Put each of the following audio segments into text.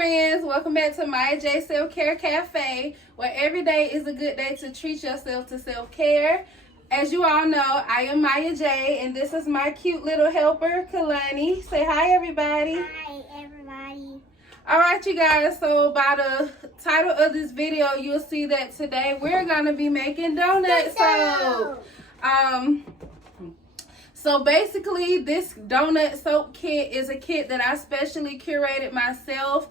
friends, welcome back to Maya J Self-Care Cafe, where every day is a good day to treat yourself to self-care. As you all know, I am Maya J, and this is my cute little helper, Kalani. Say hi, everybody. Hi, everybody. Alright, you guys, so by the title of this video, you'll see that today we're going to be making donut soap. So basically, this donut soap kit is a kit that I specially curated myself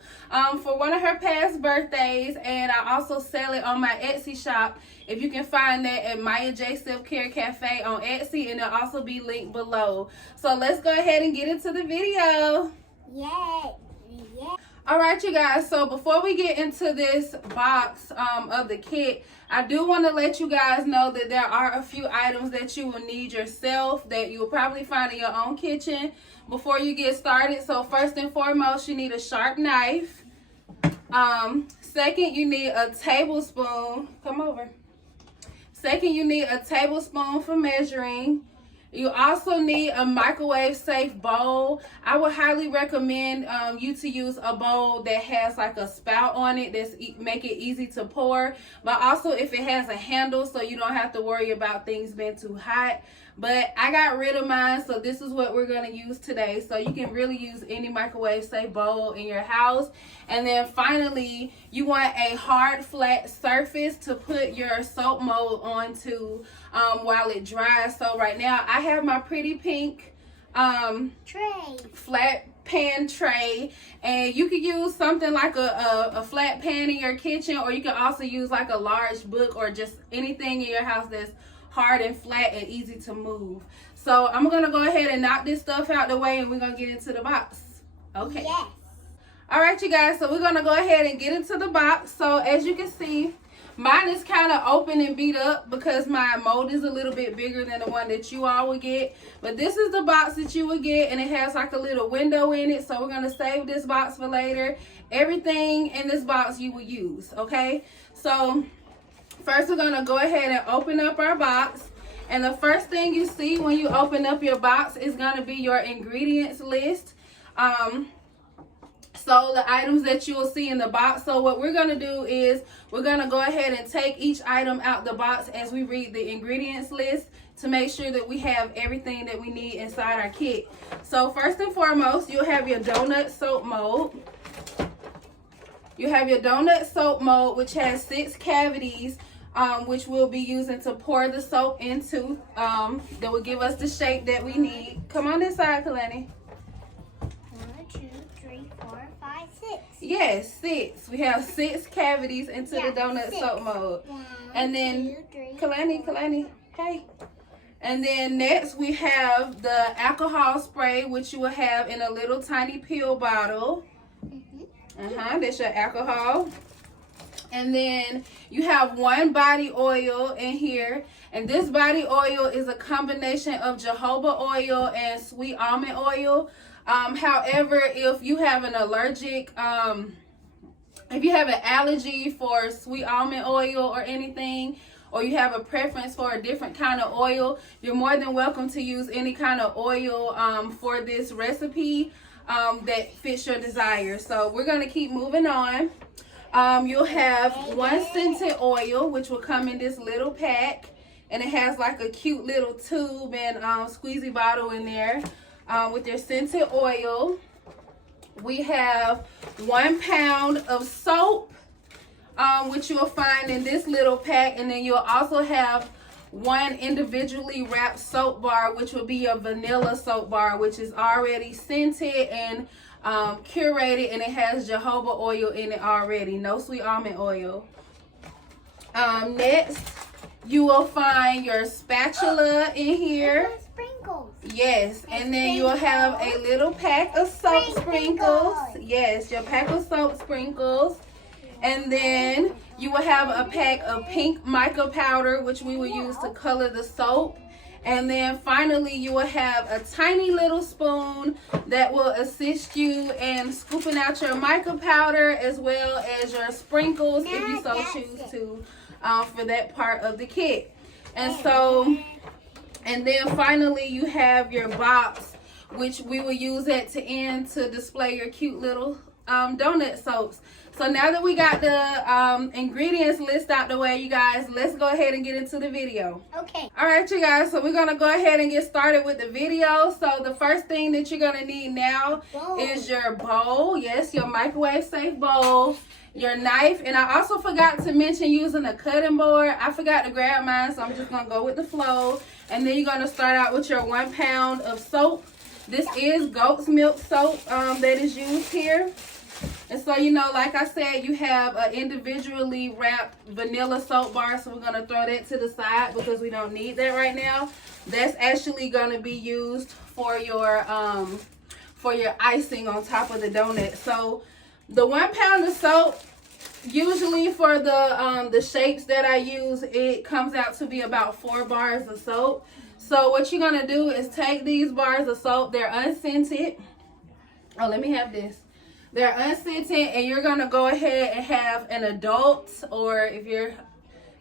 for one of her past birthdays, and I also sell it on my Etsy shop. If you can find that at Maya J Self-Care Cafe on Etsy, and it'll also be linked below. So let's go ahead and get into the video. Yay! Alright, you guys, so before we get into this box of the kit, I do want to let you guys know that there are a few items that you will need yourself that you will probably find in your own kitchen before you get started. So first and foremost, you need a sharp knife. Second, you need a tablespoon. Come over. Second, you need a tablespoon for measuring. You also need a microwave safe bowl. I would highly recommend you to use a bowl that has like a spout on it that's make it easy to pour, but also if it has a handle so you don't have to worry about things being too hot. But I got rid of mine, so this is what we're going to use today. So you can really use any microwave safe bowl in your house. And then finally, you want a hard flat surface to put your soap mold onto while it dries. So right now I have my pretty pink flat pan tray, and you could use something like a flat pan in your kitchen, or you can also use like a large book or just anything in your house that's hard and flat and easy to move. So I'm gonna go ahead and knock this stuff out the way, and we're gonna get into the box. Okay. Yes. All right, you guys, so we're gonna go ahead and get into the box. So as you can see, mine is kind of open and beat up because my mold is a little bit bigger than the one that you all would get. But this is the box that you would get, and it has like a little window in it. So we're gonna save this box for later. Everything in this box you will use, okay? So first, we're going to go ahead and open up our box. And the first thing you see when you open up your box is going to be your ingredients list. So the items that you will see in the box. So what we're going to do is we're going to go ahead and take each item out the box as we read the ingredients list to make sure that we have everything that we need inside our kit. So first and foremost, you'll have your donut soap mold. You have your donut soap mold, which has 6 cavities, which we'll be using to pour the soap into, that will give us the shape that we need. Come on this side, Kalani. 1, 2, 3, 4, 5, 6. Yes, 6. We have 6 cavities into the donut soap mold. 1, And then, 2, 3, Kalani, hey. And then next we have the alcohol spray, which you will have in a little tiny pill bottle. That's your alcohol. And then you have 1 body oil in here, and this body oil is a combination of jojoba oil and sweet almond oil. However, if you have an allergic, if you have an allergy for sweet almond oil or anything, or you have a preference for a different kind of oil, you're more than welcome to use any kind of oil for this recipe that fits your desire. So we're going to keep moving on. You'll have 1 scented oil, which will come in this little pack, and it has like a cute little tube and squeezy bottle in there with your scented oil. We have 1 pound of soap, which you'll find in this little pack, and then you'll also have 1 individually wrapped soap bar, which will be your vanilla soap bar, which is already scented and curated, and it has jojoba oil in it already, no sweet almond oil. Next, you will find your spatula in here. Sprinkles. Yes, and then you'll have a little pack of soap sprinkles. Yes, your pack of soap sprinkles. And then you will have a pack of pink mica powder, which we will use to color the soap. And then finally, you will have a tiny little spoon that will assist you in scooping out your mica powder as well as your sprinkles if you so choose to for that part of the kit. And so, and then finally, you have your box, which we will use at the end to display your cute little donut soaps. So now that we got the ingredients list out the way, you guys, let's go ahead and get into the video. Okay. All right, you guys, so we're going to go ahead and get started with the video. So the first thing that you're going to need now is your bowl. Yes, your microwave safe bowl, your knife. And I also forgot to mention using a cutting board. I forgot to grab mine, so I'm just going to go with the flow. And then you're going to start out with your 1 pound of soap. This is goat's milk soap that is used here. And so, you know, like I said, you have an individually wrapped vanilla soap bar. So we're going to throw that to the side because we don't need that right now. That's actually going to be used for your icing on top of the donut. So the 1 pound of soap, usually for the shapes that I use, it comes out to be about 4 bars of soap. So what you're going to do is take these bars of soap. They're unscented. Oh, let me have this. They're unscented, and you're going to go ahead and have an adult, or if you're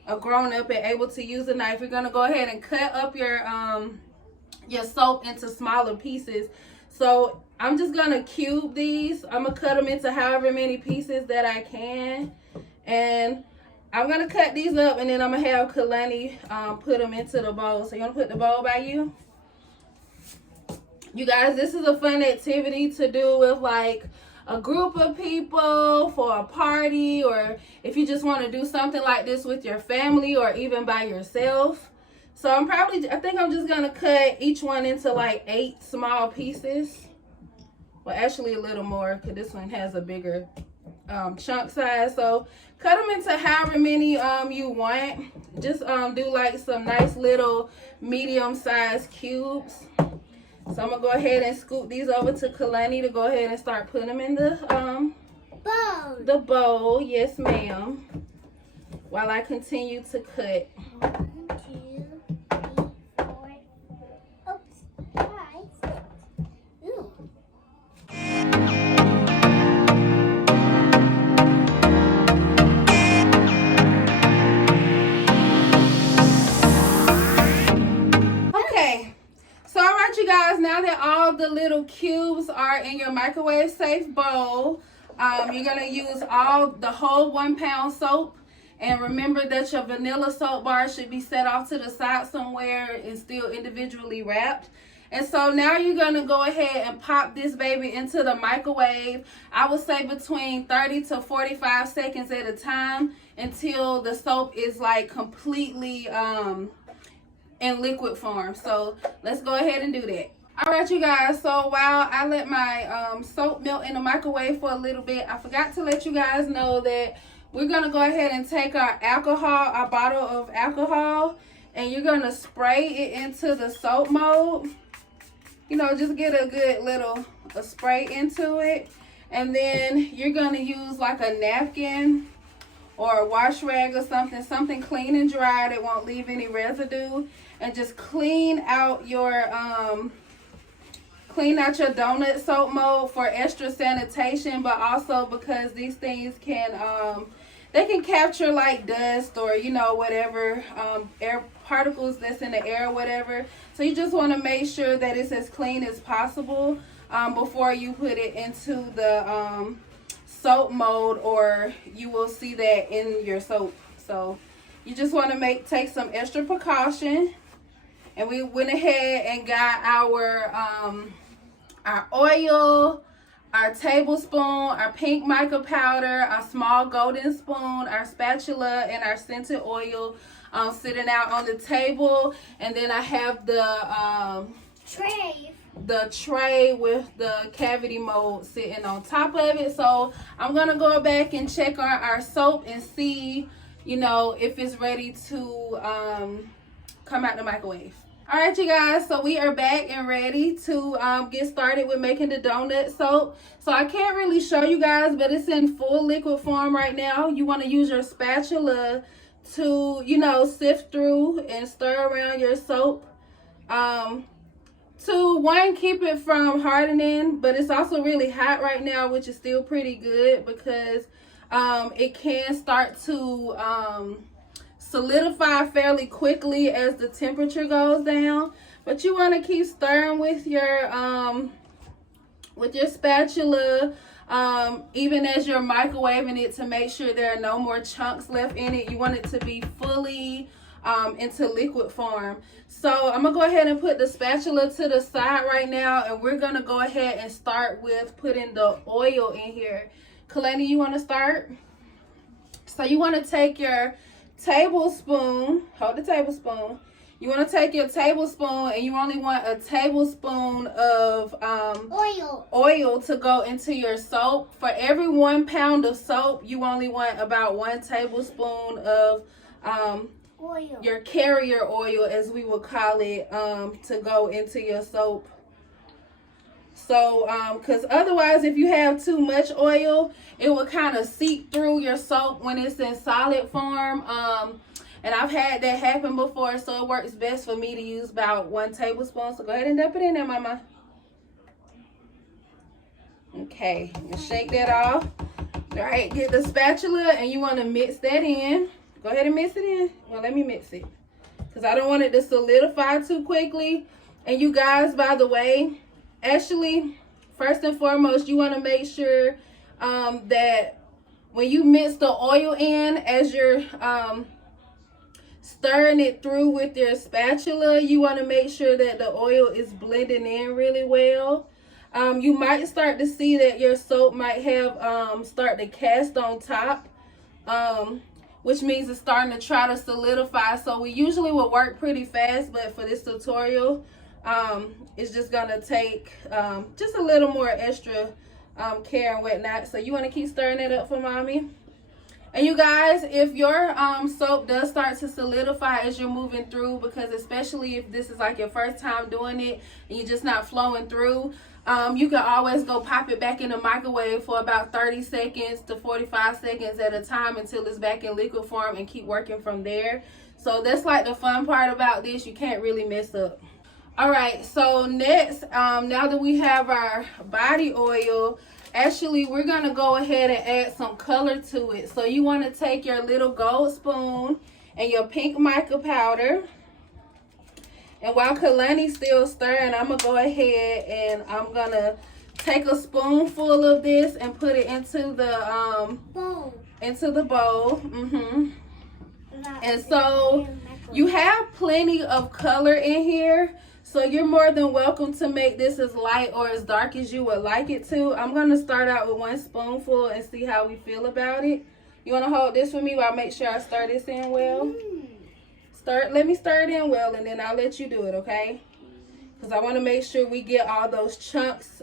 a grown-up and able to use a knife, you're going to go ahead and cut up your soap into smaller pieces. So I'm just going to cube these. I'm going to cut them into however many pieces that I can. And I'm going to cut these up, and then I'm going to have Kalani put them into the bowl. So you want to put the bowl by you? You guys, this is a fun activity to do with like a group of people for a party, or if you just want to do something like this with your family or even by yourself. So I think I'm just going to cut each one into like 8 small pieces. Well, actually a little more because this one has a bigger chunk size. So cut them into however many you want. Just do like some nice little medium-sized cubes. So I'm going to go ahead and scoop these over to Kalani to go ahead and start putting them in the bowl. Yes, ma'am. While I continue to cut. 1, 2, 3, 4. Oops. 5, 6. Ooh. You guys, now that all the little cubes are in your microwave safe bowl, you're going to use the whole 1 pound soap. And remember that your vanilla soap bar should be set off to the side somewhere and still individually wrapped. And so now you're going to go ahead and pop this baby into the microwave. I would say between 30 to 45 seconds at a time until the soap is like completely in liquid form. So let's go ahead and do that. All right, you guys, so while I let my soap melt in the microwave for a little bit, I forgot to let you guys know that we're going to go ahead and take our bottle of alcohol, and you're going to spray it into the soap mold. You know, just get a good little spray into it. And then you're going to use like a napkin or a wash rag or something clean and dry that won't leave any residue, and just clean out your donut soap mold for extra sanitation, but also because these things can they can capture like dust or, you know, whatever air particles that's in the air or whatever. So you just want to make sure that it's as clean as possible before you put it into the soap mold, or you will see that in your soap. So you just want to take some extra precaution. And we went ahead and got our oil, our tablespoon, our pink mica powder, our small golden spoon, our spatula, and our scented oil sitting out on the table. And then I have the tray with the cavity mold sitting on top of it. So I'm gonna go back and check on our soap and see, you know, if it's ready to come out the microwave. All right, you guys, so we are back and ready to get started with making the donut soap. So I can't really show you guys, but it's in full liquid form right now. You want to use your spatula to, you know, sift through and stir around your soap. To one, keep it from hardening, but it's also really hot right now, which is still pretty good because it can start to solidify fairly quickly as the temperature goes down. But you want to keep stirring with your with your spatula, even as you're microwaving it, to make sure there are no more chunks left in it. You want it to be fully into liquid form. So I'm gonna go ahead and put the spatula to the side right now, and we're gonna go ahead and start with putting the oil in here. Kalani, you want to start? So you want to take your tablespoon, hold the tablespoon. You want to take your tablespoon, and you only want a tablespoon of oil to go into your soap. For every 1 pound of soap, you only want about 1 tablespoon of oil. Your carrier oil, as we would call it, to go into your soap. So, because otherwise, if you have too much oil, it will kind of seep through your soap when it's in solid form. And I've had that happen before, so it works best for me to use about 1 tablespoon. So go ahead and dump it in there, Mama. Okay, and shake that off. All right, get the spatula, and you want to mix that in. Go ahead and mix it in. Well, let me mix it, because I don't want it to solidify too quickly. And you guys, by the way, actually, first and foremost, you want to make sure that when you mix the oil in, as you're stirring it through with your spatula, you want to make sure that the oil is blending in really well. You might start to see that your soap might have start to cast on top, which means it's starting to try to solidify. So we usually will work pretty fast, but for this tutorial, it's just gonna take just a little more extra care and whatnot. So you want to keep stirring it up for Mommy. And you guys, if your soap does start to solidify as you're moving through, because especially if this is like your first time doing it and you're just not flowing through, you can always go pop it back in the microwave for about 30 seconds to 45 seconds at a time until it's back in liquid form, and keep working from there. So that's like the fun part about this. You can't really mess up. All right, so next, now that we have our body oil, actually we're gonna go ahead and add some color to it. So you want to take your little gold spoon and your pink mica powder, and while Kalani's still stirring, I'm gonna go ahead and I'm gonna take a spoonful of this and put it into the bowl. And so you have plenty of color in here, so you're more than welcome to make this as light or as dark as you would like it to. I'm going to start out with 1 spoonful and see how we feel about it. You want to hold this for me while I make sure I stir this in well? Let me stir it in well, and then I'll let you do it, okay? Because I want to make sure we get all those chunks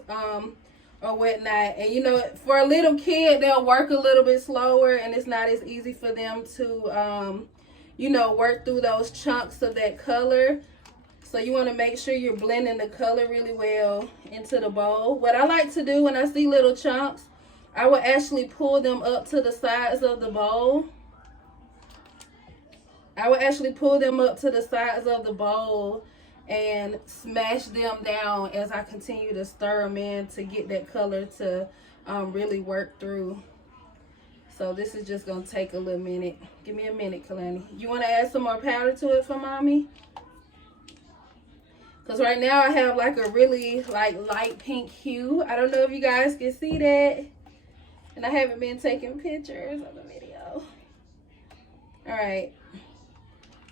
or whatnot. And you know, for a little kid, they'll work a little bit slower, and it's not as easy for them to you know, work through those chunks of that color. So you want to make sure you're blending the color really well into the bowl. What I like to do when I see little chunks, I will actually pull them up to the sides of the bowl. And smash them down as I continue to stir them in to get that color to really work through. So this is just going to take a little minute. Give me a minute, Kalani. You want to add some more powder to it for Mommy? Because right now I have like a really like light pink hue. I don't know if you guys can see that. And I haven't been taking pictures of the video. Alright.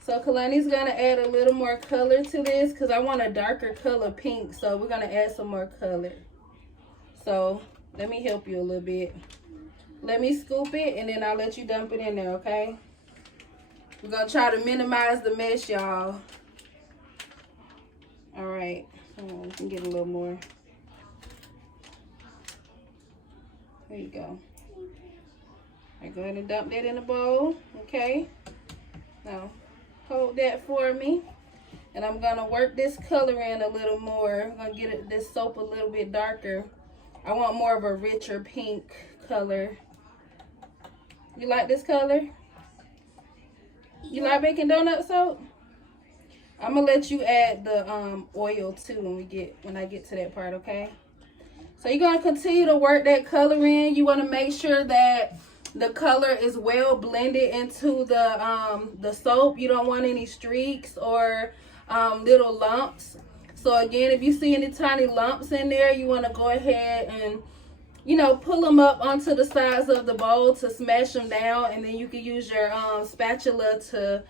So Kalani's going to add a little more color to this because I want a darker color pink. So we're going to add some more color. So let me help you a little bit. Let me scoop it and then I'll let you dump it in there, okay? We're going to try to minimize the mess, y'all. Alright. We can get a little more. There you go. Alright, go ahead and dump that in the bowl, okay? Now, hold that for me. And I'm going to work this color in a little more. I'm going to get this soap a little bit darker. I want more of a richer pink color. You like this color? You like baking donut soap? I'm going to let you add the oil too when I get to that part, okay? So you're going to continue to work that color in. You want to make sure that the color is well blended into the soap. You don't want any streaks or little lumps. So again, if you see any tiny lumps in there, you want to go ahead and, you know, pull them up onto the sides of the bowl to smash them down, and then you can use your spatula to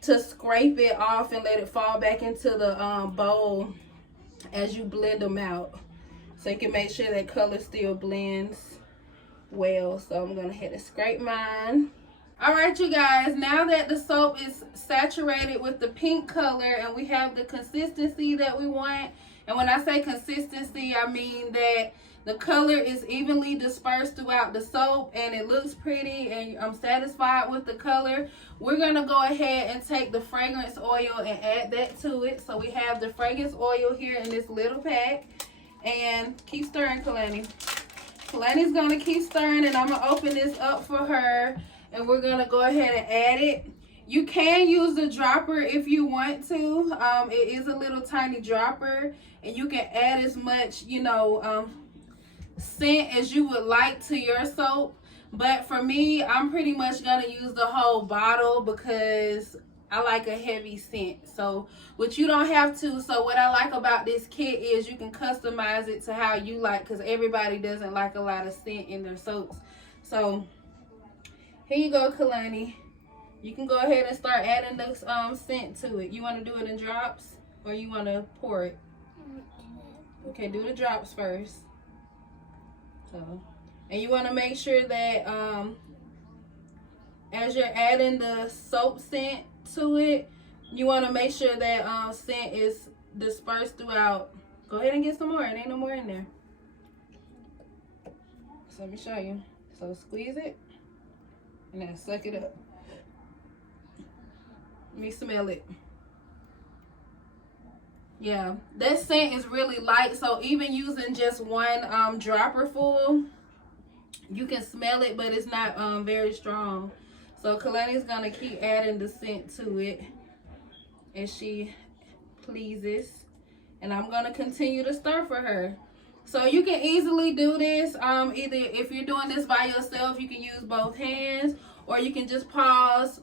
scrape it off and let it fall back into the bowl as you blend them out. So you can make sure that color still blends well. So I'm gonna hit and scrape mine. All right, you guys, now that the soap is saturated with the pink color and we have the consistency that we want, and when I say consistency, I mean that the color is evenly dispersed throughout the soap and it looks pretty and I'm satisfied with the color, we're gonna go ahead and take the fragrance oil and add that to it. So we have the fragrance oil here in this little pack, and keep stirring, Kalani. Kalani's gonna keep stirring, and I'm gonna open this up for her. And we're gonna go ahead and add it. You can use the dropper if you want to. It is a little tiny dropper, and you can add as much, you know, scent as you would like to your soap. But for me, I'm pretty much gonna use the whole bottle because I like a heavy scent. So, which you don't have to. So what I like about this kit is you can customize it to how you like, because everybody doesn't like a lot of scent in their soaps. So here you go, Kalani. You can go ahead and start adding the scent to it. You want to do it in drops or you want to pour it? Okay, do the drops first. So, and you want to make sure that as you're adding the soap scent to it, you want to make sure that scent is dispersed throughout. Go ahead and get some more. It ain't no more in there. So let me show you. So squeeze it. And then suck it up. Let me smell it. Yeah, that scent is really light. So even using just one dropper full, you can smell it, but it's not very strong. So Kalani's gonna keep adding the scent to it as she pleases. And I'm gonna continue to stir for her. So you can easily do this. Either if you're doing this by yourself, you can use both hands, or you can just pause,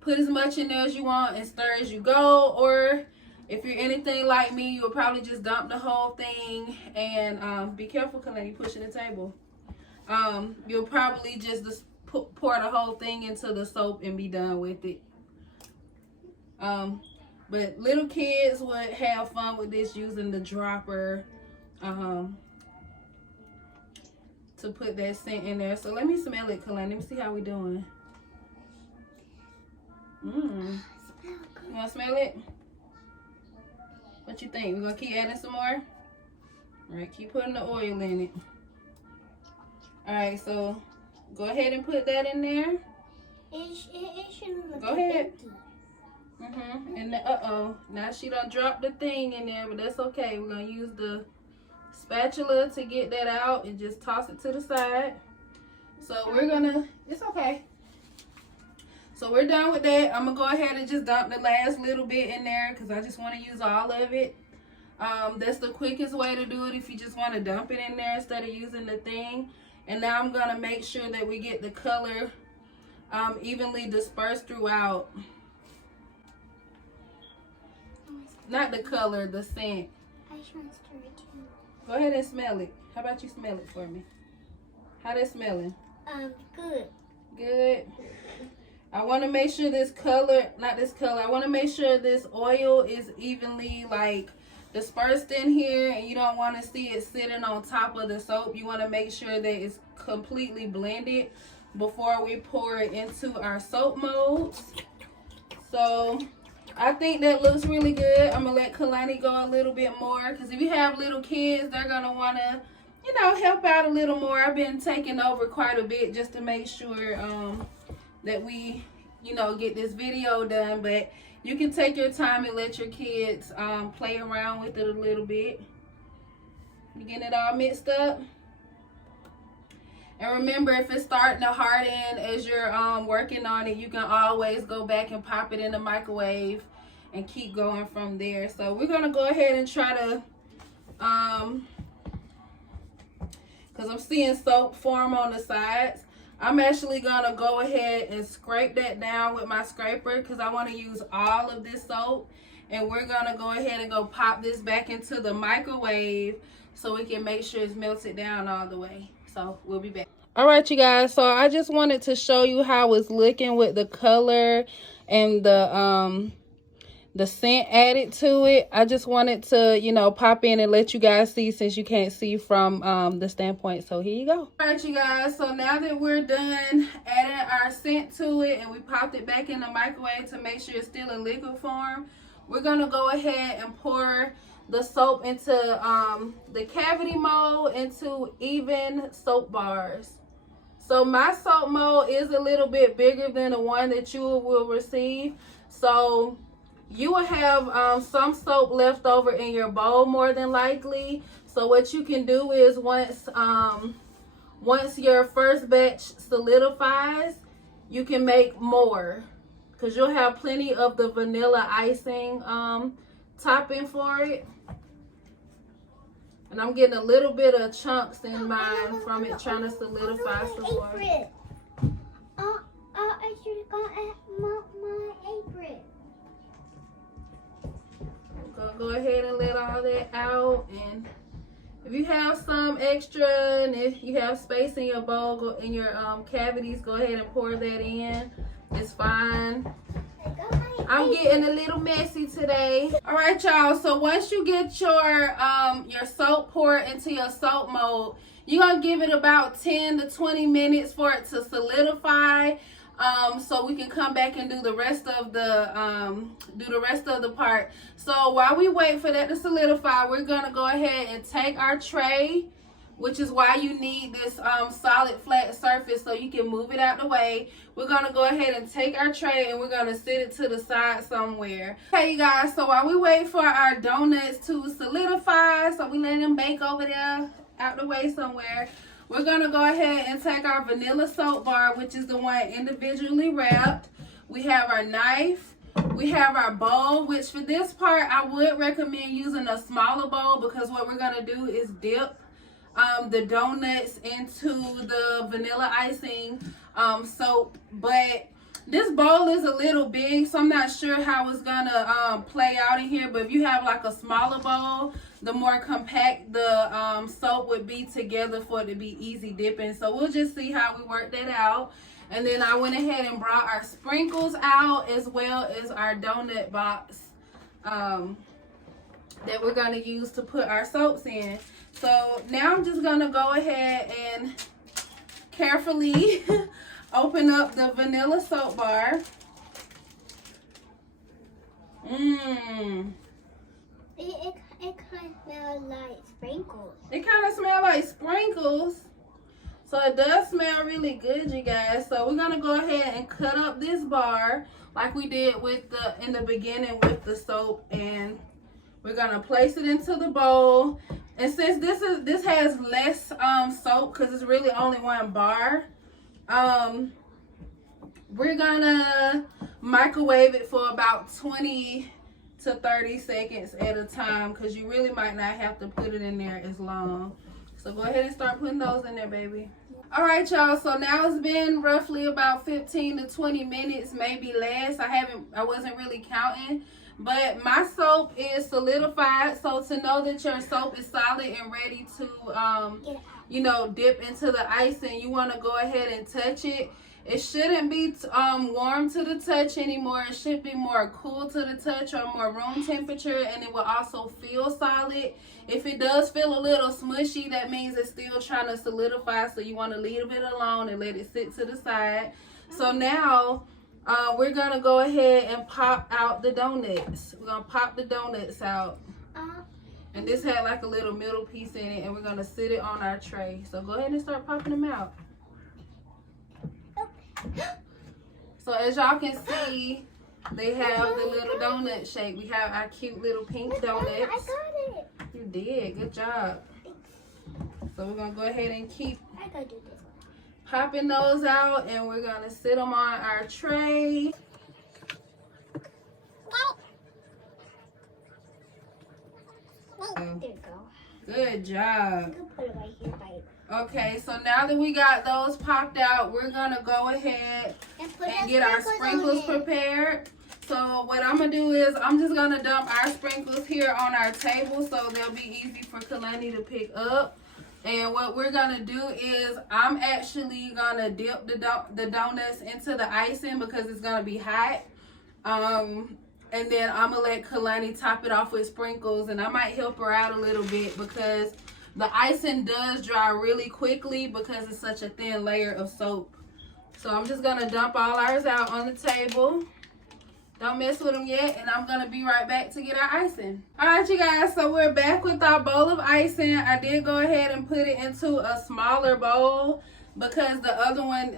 put as much in there as you want and stir as you go. Or if you're anything like me, you'll probably just dump the whole thing and be careful, Kalani, you pushing the table. You'll probably just pour the whole thing into the soap and be done with it. But little kids would have fun with this using the dropper to put that scent in there. So let me smell it, Kalani. Let me see how we doing. You want to smell it? What you think? We're going to keep adding some more? All right, keep putting the oil in it. All right, so go ahead and put that in there. It shouldn't look Go ahead. empty. And now she done dropped the thing in there, but that's okay. We're going to use the spatula to get that out and just toss it to the side. So we're going to, it's okay. So we're done with that. I'm going to go ahead and just dump the last little bit in there because I just want to use all of it. That's the quickest way to do it if you just want to dump it in there instead of using the thing. And now I'm going to make sure that we get the color evenly dispersed throughout. Not the color, the scent. I just want to stir it too. Go ahead and smell it. How about you smell it for me? How that smelling? Good. Good. I want to make sure this color, not this color, I want to make sure this oil is evenly like dispersed in here, and you don't want to see it sitting on top of the soap. You want to make sure that it's completely blended before we pour it into our soap molds. So I think that looks really good. I'm going to let Kalani go a little bit more because if you have little kids, they're going to want to, you know, help out a little more. I've been taking over quite a bit just to make sure that we, you know, get this video done. But you can take your time and let your kids play around with it a little bit. You getting it all mixed up? And remember, if it's starting to harden as you're working on it, you can always go back and pop it in the microwave and keep going from there. So we're going to go ahead and try to, because I'm seeing soap form on the sides, I'm actually going to go ahead and scrape that down with my scraper because I want to use all of this soap. And we're gonna go ahead and go pop this back into the microwave so we can make sure it's melted down all the way. So we'll be back. All right, you guys, so I just wanted to show you how it's looking with the color and the scent added to it. I just wanted to, you know, pop in and let you guys see, since you can't see from the standpoint. So here you go. All right, you guys, so now that we're done adding our scent to it and we popped it back in the microwave to make sure it's still in liquid form, we're gonna go ahead and pour the soap into the cavity mold into even soap bars. So my soap mold is a little bit bigger than the one that you will receive. So you will have some soap left over in your bowl more than likely. So what you can do is once your first batch solidifies, you can make more, because you'll have plenty of the vanilla icing topping for it. And I'm getting a little bit of chunks in mine from it trying to solidify some more. I should have got my apron. I'm gonna go ahead and let all that out. And if you have some extra and if you have space in your bowl, in your cavities, go ahead and pour that in. It's fine. I'm getting a little messy today. All right, y'all. So once you get your soap poured into your soap mold, you're gonna give it about 10 to 20 minutes for it to solidify. So we can come back and do the rest of the part. So while we wait for that to solidify, we're gonna go ahead and take our tray, which is why you need this solid flat surface so you can move it out the way. We're gonna go ahead and take our tray and we're gonna sit it to the side somewhere. Okay, you guys, so while we wait for our donuts to solidify, so we let them bake over there out the way somewhere, we're gonna go ahead and take our vanilla soap bar, which is the one individually wrapped. We have our knife. We have our bowl, which for this part, I would recommend using a smaller bowl, because what we're gonna do is dip the donuts into the vanilla icing soap. But this bowl is a little big, so I'm not sure how it's gonna play out in here. But if you have like a smaller bowl, the more compact the soap would be together for it to be easy dipping. So we'll just see how we work that out. And then I went ahead and brought our sprinkles out, as well as our donut box that we're gonna use to put our soaps in. So now I'm just gonna go ahead and carefully open up the vanilla soap bar. It kind of smells like sprinkles. It kind of smells like sprinkles. So it does smell really good, you guys. So we're gonna go ahead and cut up this bar like we did with in the beginning with the soap, and we're gonna place it into the bowl. And since this has less soap, because it's really only one bar, we're gonna microwave it for about 20 to 30 seconds at a time, because you really might not have to put it in there as long. So go ahead and start putting those in there, baby. All right, y'all, so now it's been roughly about 15 to 20 minutes, maybe less. I wasn't really counting, but my soap is solidified. So to know that your soap is solid and ready to you know, dip into the icing, you want to go ahead and touch it. It shouldn't be warm to the touch anymore. It should be more cool to the touch, or more room temperature, and it will also feel solid. If it does feel a little smushy, that means it's still trying to solidify, so you want to leave it alone and let it sit to the side. So now we're going to go ahead and pop out the donuts. We're going to pop the donuts out. And this had like a little middle piece in it, and we're going to sit it on our tray. So go ahead and start popping them out. So as y'all can see, they have the little donut shape. We have our cute little pink donuts. I got it. You did. Good job. So we're going to go ahead and keep popping those out, and we're going to sit them on our tray. There you go. Good job. You can put it right here, babe. Okay, so now that we got those popped out, we're going to go ahead and get our sprinkles prepared. So what I'm gonna do is I'm just gonna dump our sprinkles here on our table so they'll be easy for Kalani to pick up. And what we're gonna do is I'm actually gonna dip the donuts into the icing because it's gonna be hot. And then I'm gonna let Kalani top it off with sprinkles, and I might help her out a little bit because the icing does dry really quickly because it's such a thin layer of soap. So I'm just gonna dump all ours out on the table. Don't mess with them yet, and I'm gonna be right back to get our icing. All right, you guys, so we're back with our bowl of icing. I did go ahead and put it into a smaller bowl because the other one,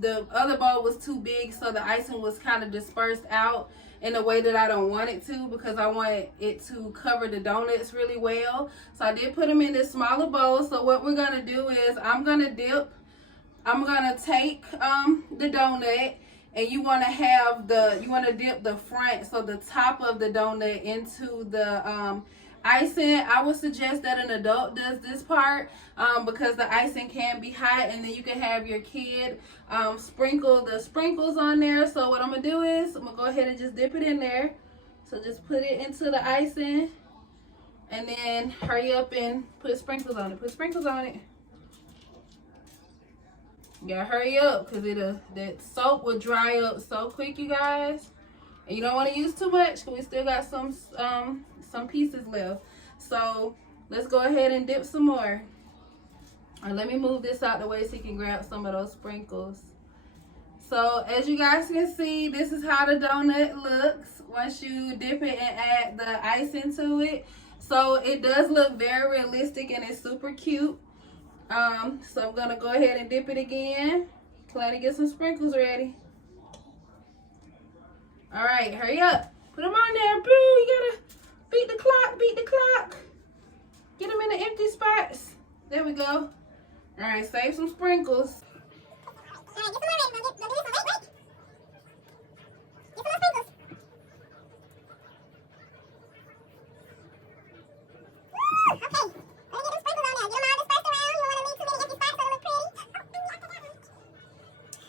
the other bowl was too big, so the icing was kind of dispersed out in a way that I don't want it to because I want it to cover the donuts really well. So I did put them in this smaller bowl. So what we're gonna do is I'm gonna take the donut, and you want to dip the front, so the top of the donut, into the icing. I would suggest that an adult does this part because the icing can be hot, and then you can have your kid sprinkle the sprinkles on there. So what I'm gonna do is I'm gonna go ahead and just dip it in there. So just put it into the icing, and then hurry up and put sprinkles on it. Put sprinkles on it. You gotta hurry up because that soap will dry up so quick, you guys. And you don't want to use too much because we still got some pieces left. So let's go ahead and dip some more. All right, let me move this out the way so you can grab some of those sprinkles. So as you guys can see, this is how the donut looks once you dip it and add the icing to it. So it does look very realistic and it's super cute. So I'm gonna go ahead and dip it again. Try to get some sprinkles ready. All right, hurry up. Put them on there, boo. You gotta beat the clock. Get them in the empty spots. There we go. All right, save some sprinkles. All right, get some more ready. Go get some, wait. Get some more sprinkles. Woo! Okay. Let me get them sprinkles on there. Get them all dispersed around. You don't want to leave too many empty spots so they look pretty.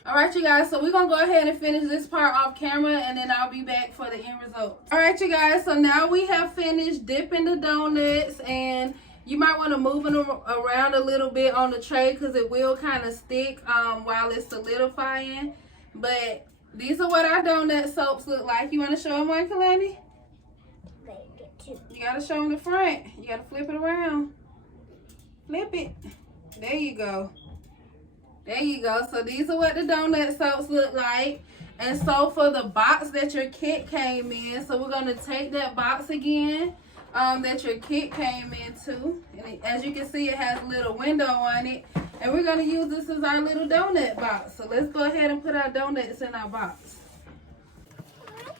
All right, you guys, so we're going to go ahead and finish this part off camera, and then I'll be back for the end result. All right, you guys, so now we have finished dipping the donuts, and you might want to move them around a little bit on the tray because it will kind of stick while it's solidifying. But these are what our donut soaps look like. You want to show them one, Kalani? You got to show them the front. You got to flip it around. Flip it. There you go. There you go. So these are what the donut soaps look like. And so for the box that your kit came in, so we're going to take that box again that your kit came into. And as you can see, it has a little window on it. And we're going to use this as our little donut box. So let's go ahead and put our donuts in our box.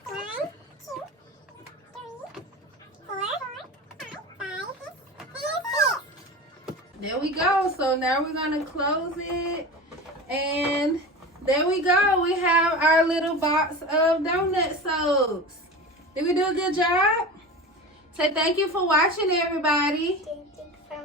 1, 2, 3, 4, 5, 6. There we go. So now we're going to close it. And there we go. We have our little box of donut soaps. Did we do a good job? Say thank you for watching, everybody.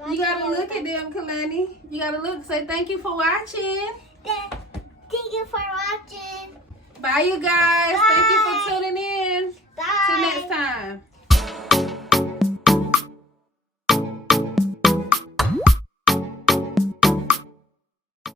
You got to look at them, Kalani. You got to look. Say thank you for watching. Thank you for watching. Bye, you guys. Bye. Thank you for tuning in. Bye. Till next time.